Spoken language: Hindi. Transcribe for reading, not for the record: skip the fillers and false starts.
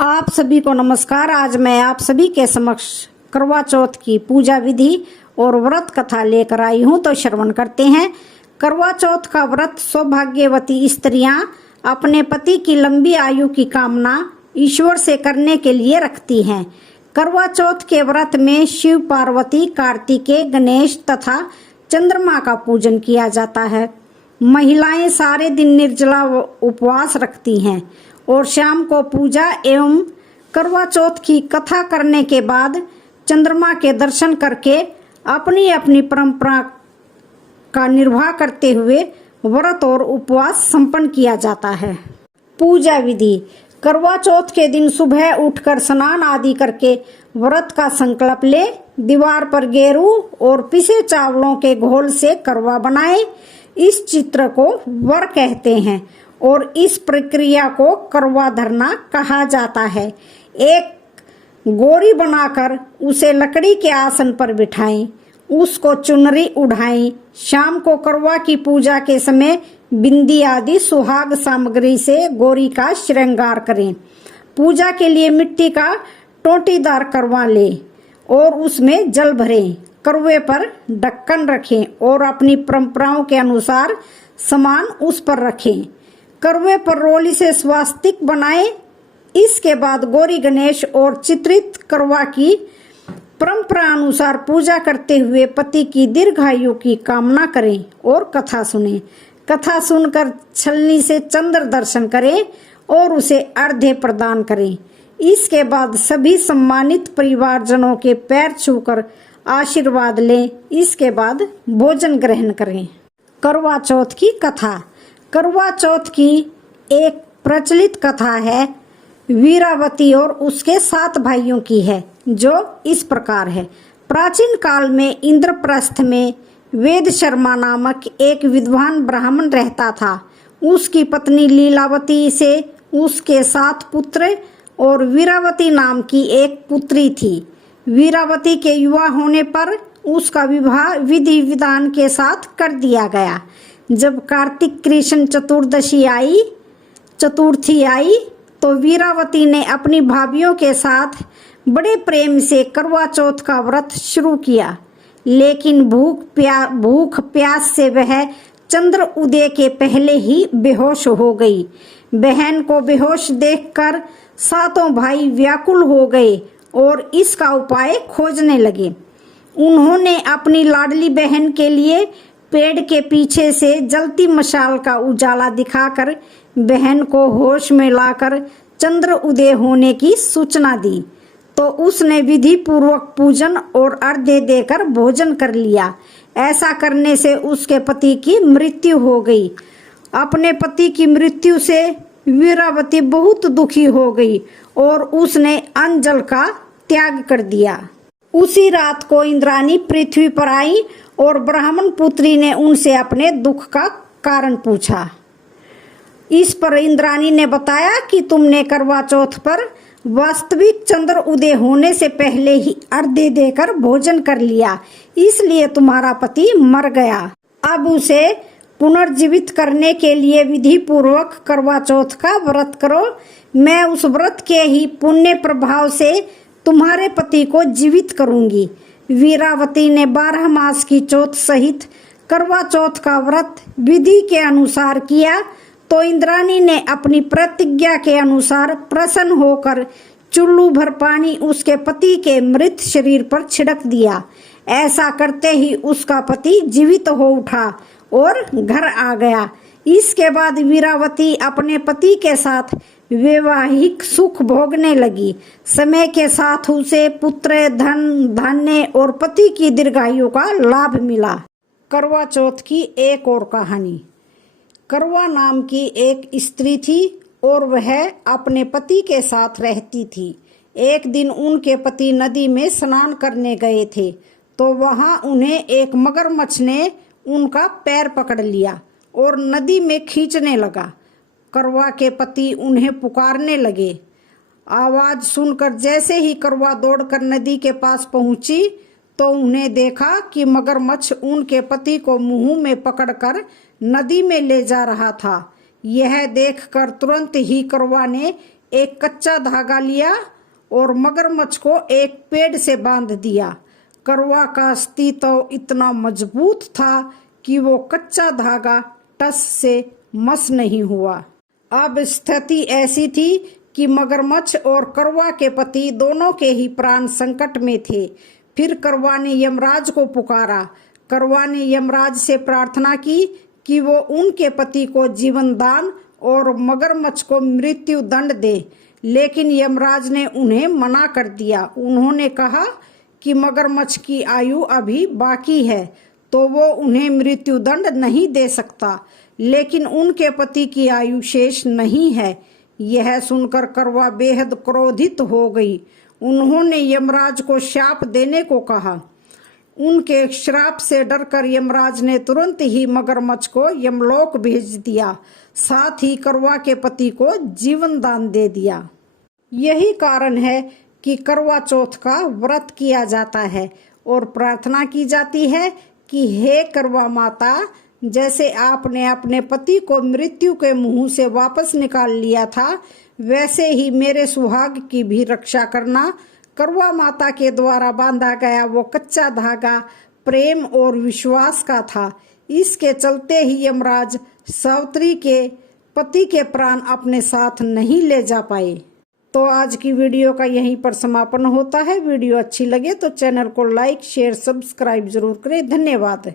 आप सभी को नमस्कार। आज मैं आप सभी के समक्ष करवा चौथ की पूजा विधि और व्रत कथा लेकर आई हूँ, तो श्रवण करते हैं। करवा चौथ का व्रत सौभाग्यवती स्त्रियां अपने पति की लंबी आयु की कामना ईश्वर से करने के लिए रखती हैं। करवा चौथ के व्रत में शिव, पार्वती, कार्तिकेय, गणेश तथा चंद्रमा का पूजन किया जाता है। महिलाएं सारे दिन निर्जला उपवास रखती हैं और शाम को पूजा एवं करवा चौथ की कथा करने के बाद चंद्रमा के दर्शन करके अपनी अपनी परंपरा का निर्वाह करते हुए व्रत और उपवास संपन्न किया जाता है। पूजा विधि। करवा चौथ के दिन सुबह उठकर स्नान आदि करके व्रत का संकल्प ले। दीवार पर गेरू और पिसे चावलों के घोल से करवा बनाए। इस चित्र को वर कहते हैं और इस प्रक्रिया को करवा धरना कहा जाता है। एक गोरी बनाकर उसे लकड़ी के आसन पर बिठाएं, उसको चुनरी उड़ाएं। शाम को करवा की पूजा के समय बिंदी आदि सुहाग सामग्री से गोरी का श्रृंगार करें। पूजा के लिए मिट्टी का टोटीदार करवा लें और उसमें जल भरें। करवे पर ढक्कन रखें और अपनी परंपराओं के अनुसार सामान उस पर रखें। करवे पर रोली से स्वास्तिक बनाएं। इसके बाद गौरी, गणेश और चित्रित करवा की परंपरा अनुसार पूजा करते हुए पति की दीर्घायु की कामना करें और कथा सुनें। कथा सुनकर छलनी से चंद्र दर्शन करें और उसे अर्घ्य प्रदान करें। इसके बाद सभी सम्मानित परिवारजनों के पैर छूकर आशीर्वाद लें। इसके बाद भोजन ग्रहण करें। करवा चौथ की कथा। करवा चौथ की एक प्रचलित कथा है, वीरावती और उसके 7 भाइयों की है, जो इस प्रकार है। प्राचीन काल में इंद्रप्रस्थ में वेद शर्मा नामक एक विद्वान ब्राह्मण रहता था। उसकी पत्नी लीलावती से उसके 7 पुत्र और वीरावती नाम की एक पुत्री थी। वीरावती के युवा होने पर उसका विवाह विधि विधान के साथ कर दिया गया। जब कार्तिक कृष्ण चतुर्थी आई तो वीरावती ने अपनी भाभियों के साथ बड़े प्रेम से करवा चौथ का व्रत शुरू किया, लेकिन भूख प्यास से वह चंद्र उदय के पहले ही बेहोश हो गई। बहन को बेहोश देखकर 7 भाई व्याकुल हो गए और इसका उपाय खोजने लगे। उन्होंने अपनी लाडली बहन के लिए पेड़ के पीछे से जलती मशाल का उजाला दिखाकर बहन को होश में लाकर चंद्र उदय होने की सूचना दी, तो उसने विधि पूर्वक पूजन और अर्घ्य देकर भोजन कर लिया। ऐसा करने से उसके पति की मृत्यु हो गई। अपने पति की मृत्यु से वीरावती बहुत दुखी हो गई और उसने अन्न जल का त्याग कर दिया। उसी रात को इंद्राणी पृथ्वी पर आई और ब्राह्मण पुत्री ने उनसे अपने दुख का कारण पूछा। इस पर इंद्राणी ने बताया कि तुमने करवा चौथ पर वास्तविक चंद्र उदय होने से पहले ही अर्घ्य देकर भोजन कर लिया, इसलिए तुम्हारा पति मर गया। अब उसे पुनर्जीवित करने के लिए विधि पूर्वक करवा चौथ का व्रत करो। मैं उस व्रत के ही पुण्य प्रभाव से तुम्हारे पति को जीवित करूंगी। वीरावती ने 12 मास की चौथ सहित करवा चौथ का व्रत विधि के अनुसार किया, तो इंद्राणी ने अपनी प्रतिज्ञा के अनुसार प्रसन्न होकर चुल्लू भर पानी उसके पति के मृत शरीर पर छिड़क दिया। ऐसा करते ही उसका पति जीवित हो उठा और घर आ गया। इसके बाद वीरावती अपने पति के साथ वैवाहिक सुख भोगने लगी। समय के साथ उसे पुत्र, धन, धान्य और पति की दीर्घायु का लाभ मिला। करवा चौथ की एक और कहानी। करवा नाम की एक स्त्री थी और वह अपने पति के साथ रहती थी। एक दिन उनके पति नदी में स्नान करने गए थे, तो वहां उन्हें एक मगरमच्छ ने उनका पैर पकड़ लिया और नदी में खींचने लगा। करवा के पति उन्हें पुकारने लगे। आवाज सुनकर जैसे ही करवा दौड़कर नदी के पास पहुंची तो उन्हें देखा कि मगरमच्छ उनके पति को मुंह में पकड़कर नदी में ले जा रहा था। यह देखकर तुरंत ही करवा ने एक कच्चा धागा लिया और मगरमच्छ को एक पेड़ से बांध दिया। करवा का अस्तित्व इतना मजबूत था कि वो कच्चा धागा टस से मस नहीं हुआ। अब स्थिति ऐसी थी कि मगरमच्छ और करवा के पति दोनों के ही प्राण संकट में थे। फिर करवा ने यमराज को पुकारा। करवा ने यमराज से प्रार्थना की कि वो उनके पति को जीवन दान और मगरमच्छ को मृत्यु दंड दे, लेकिन यमराज ने उन्हें मना कर दिया। उन्होंने कहा कि मगरमच्छ की आयु अभी बाकी है तो वो उन्हें मृत्यु दंड नहीं दे सकता, लेकिन उनके पति की आयु शेष नहीं है। यह सुनकर करवा बेहद क्रोधित हो गई। उन्होंने यमराज को शाप देने को कहा। उनके श्राप से डरकर यमराज ने तुरंत ही मगरमच्छ को यमलोक भेज दिया, साथ ही करवा के पति को जीवन दान दे दिया। यही कारण है कि करवा चौथ का व्रत किया जाता है और प्रार्थना की जाती है कि हे करवा माता, जैसे आपने अपने पति को मृत्यु के मुंह से वापस निकाल लिया था, वैसे ही मेरे सुहाग की भी रक्षा करना। करवा माता के द्वारा बांधा गया वो कच्चा धागा प्रेम और विश्वास का था। इसके चलते ही यमराज सावित्री के पति के प्राण अपने साथ नहीं ले जा पाए। तो आज की वीडियो का यहीं पर समापन होता है। वीडियो अच्छी लगे तो चैनल को लाइक शेयर सब्सक्राइब जरूर करें। धन्यवाद।